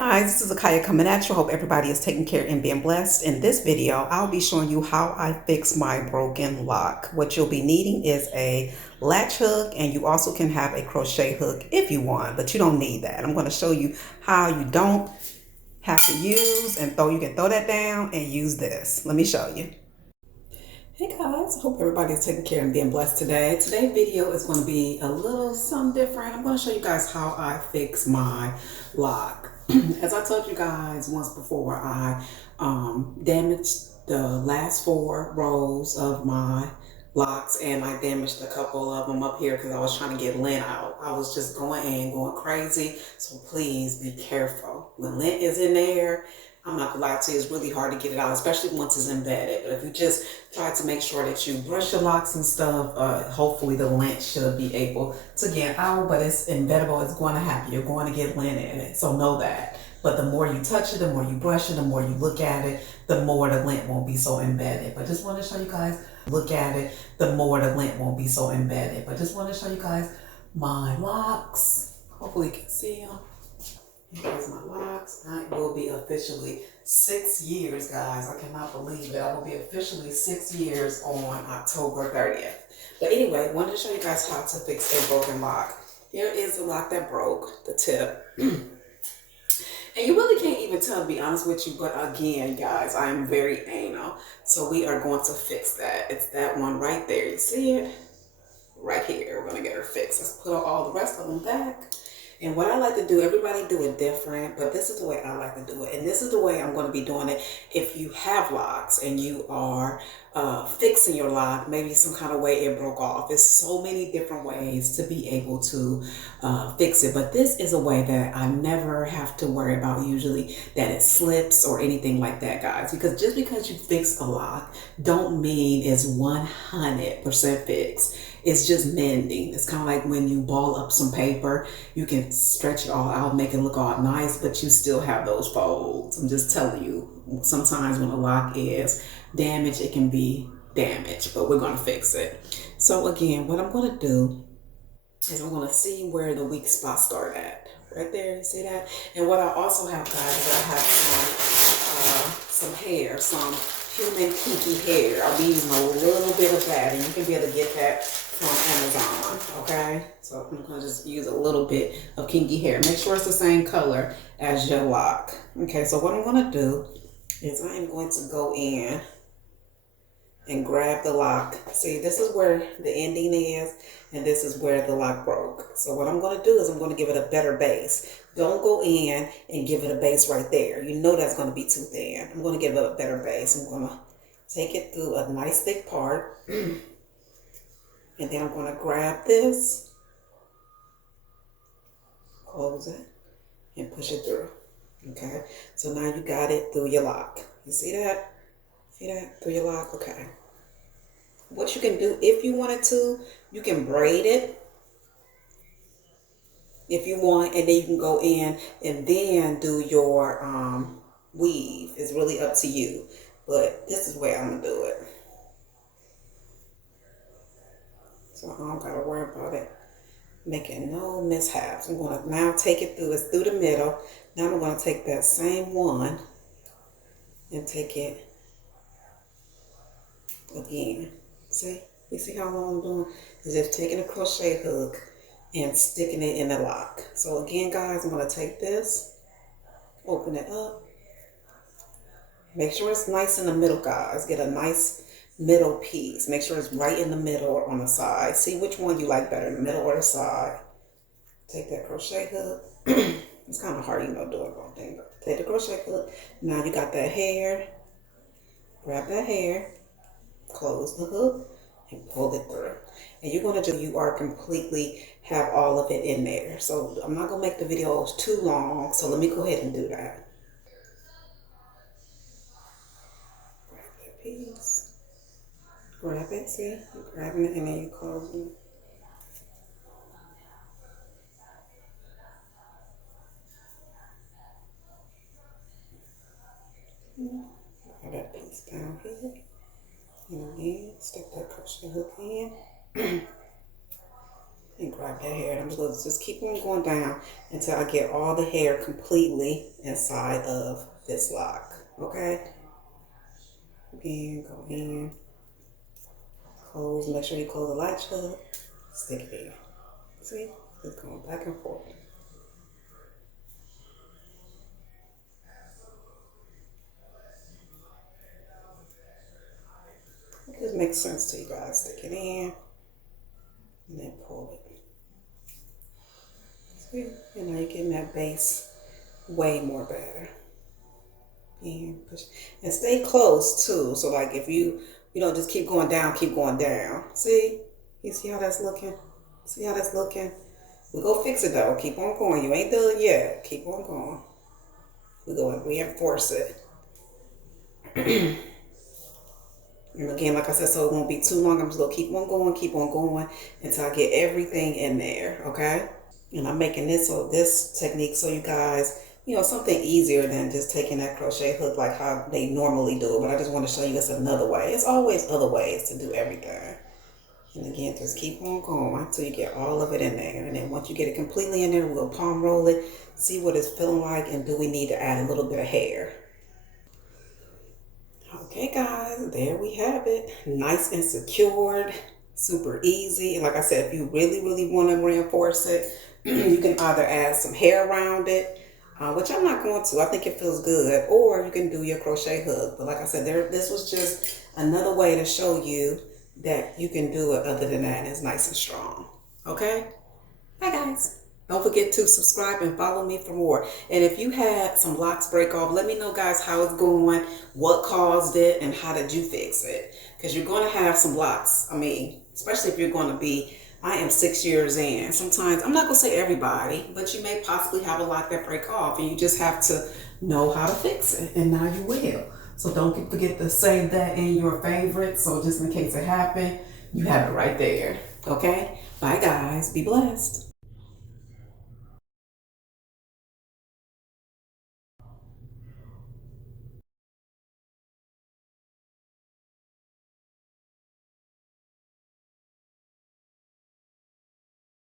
Guys, this is Akaya coming at you. Hope everybody is taking care and being blessed. In this video, I'll be showing you how I fix my broken lock. What you'll be needing is a latch hook, and you also can have a crochet hook if you want, but you don't need that. I'm going to show you how you don't have to use and you can throw that down and use this. Let me show you. Hey guys, I hope everybody is taking care and being blessed today. Today's video is going to be a little something different. I'm going to show you guys how I fix my lock. As I told you guys once before, I damaged the last 4 rows of my locks, and I damaged a couple of them up here because I was trying to get lint out. I was just going crazy, so please be careful. When lint is in there, I'm not gonna lie to you, it's really hard to get it out, especially once it's embedded. But if you just try to make sure that you brush your locks and stuff, hopefully the lint should be able to get out. But it's embeddable, it's going to happen. You're going to get lint in it, so know that. But the more you touch it, the more you brush it, the more you look at it, the more the lint won't be so embedded. But just want to show you guys, look at it, the more the lint won't be so embedded. But just want to show you guys my locks. Hopefully you can see them. Here's my locks. I will be officially 6 years, guys. I cannot believe it. I will be officially 6 years on October 30th. But anyway, wanted to show you guys how to fix a broken lock. Here is the lock that broke, the tip. And you really can't even tell, to be honest with you, but again, guys, I am very anal. So we are going to fix that. It's that one right there. You see it? Right here. We're going to get her fixed. Let's put all the rest of them back. And what I like to do, everybody do it different, but this is the way I like to do it. And this is the way I'm going to be doing it. If you have locks and you are fixing your lock, maybe some kind of way it broke off. There's so many different ways to be able to fix it. But this is a way that I never have to worry about usually that it slips or anything like that, guys. Because just because you fix a lock don't mean it's 100% fixed. It's just mending. It's kind of like when you ball up some paper, you can stretch it all out, make it look all nice, but you still have those folds. I'm just telling you, sometimes when a lock is damaged, it can be damaged, but we're going to fix it. So again, what I'm going to do is I'm going to see where the weak spots start at. Right there, you see that? And what I also have, guys, is I have some hair, some human kinky hair. I'll be using a little bit of that, and you can be able to get that from Amazon, okay? So I'm going to just use a little bit of kinky hair. Make sure it's the same color as your lock. Okay, so what I'm going to do is I am going to go in and grab the lock. See, this is where the ending is, and this is where the lock broke. So what I'm going to do is I'm going to give it a better base. Don't go in and give it a base right there. You know that's going to be too thin. I'm going to give it a better base. I'm going to take it through a nice thick part. And then I'm going to grab this, close it, and push it through. Okay, so now you got it through your lock. You see that? See that? Through your lock? Okay. What you can do, if you wanted to, you can braid it if you want, and then you can go in and then do your weave. It's really up to you, but this is the way I'm going to do it. So I don't got to worry about it making no mishaps. I'm going to now take it through. It's through the middle. Now I'm going to take that same one and take it again. See? You see how long I'm doing? It's just taking a crochet hook and sticking it in the lock. So again, guys, I'm going to take this, open it up. Make sure it's nice in the middle, guys. Get a nice middle piece. Make sure it's right in the middle or on the side. See which one you like better, the middle or the side. Take that crochet hook. It's kind of hard, you know, doing the whole thing. But take the crochet hook. Now you got that hair. Grab that hair. Close the hook and pull it through. And you're going to do, you are completely have all of it in there. So I'm not going to make the videos too long. So let me go ahead and do that. Grab that piece. Grab it, see? You're grabbing it and then you're closing it. Grab that piece down here. And again, stick that crochet hook in. And grab grab that hair. And I'm just going to just keep on going down until I get all the hair completely inside of this lock. Okay? Again, go in, close, make sure you close the latch hook, stick it in. See? Just going back and forth. It just makes sense to you guys. Stick it in and then pull it. See? And now you're getting that base way more better. And push. And stay close too. So like if you don't just keep going down, keep going down. See? You see how that's looking? See how that's looking? We go fix it though. Keep on going. You ain't done yet. Keep on going. We're going to reinforce it. And again, like I said, so it won't be too long. I'm just going to keep on going until I get everything in there, okay? And I'm making this technique so you guys, something easier than just taking that crochet hook like how they normally do it. But I just want to show you it's another way. It's always other ways to do everything. And again, just keep on going until you get all of it in there. And then once you get it completely in there, we'll palm roll it, see what it's feeling like, and do we need to add a little bit of hair. Okay guys, there we have it. Nice and secured, super easy. And like I said, if you really, really want to reinforce it, you can either add some hair around it, which I'm not going to. I think it feels good. Or you can do your crochet hook. But like I said, this was just another way to show you that you can do it other than that, and it's nice and strong. Okay? Bye guys. Don't forget to subscribe and follow me for more. And if you had some locks break off, let me know, guys, how it's going, what caused it, and how did you fix it? Because you're going to have some locks. I mean, especially if you're going to be, I am 6 years in. Sometimes, I'm not going to say everybody, but you may possibly have a lock that break off, and you just have to know how to fix it. And now you will. So don't forget to save that in your favorites. So just in case it happened, you have it right there. Okay? Bye, guys. Be blessed.